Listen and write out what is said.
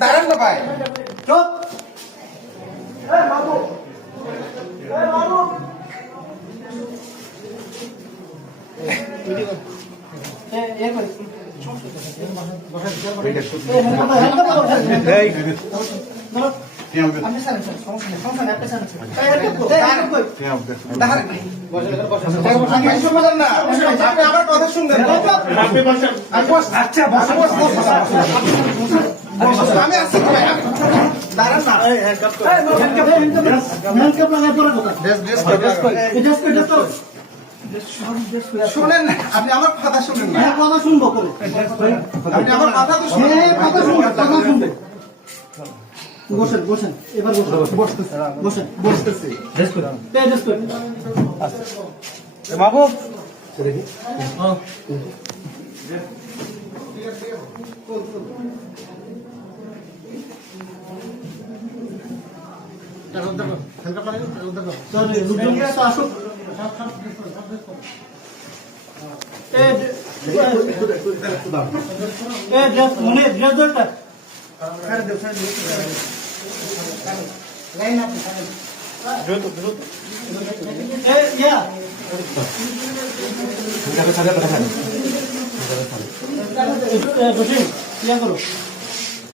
দাঁড়ান না ভাই, চুপ। এই বাবু, এই বাবু। এই কই আপনি স্যার সমস্যা নেই আপনি স্যার দাঁড়ান। আমি এসব বলেন না, আপনি আমার কথা শুনবেন। আচ্ছা আমি আসছি ভাই, দাঁড়ান না। শুনেন না, আপনি আমার কথা শুনেন না, কথা শুনবো করে আপনি আমার কথা তো শুনেন। কথা শুনবে কথা শুনবে বসেন বসেন এবার বসেন বসেন বসতেছি। বাবু আসুক মনে ড্রেস দরকার করো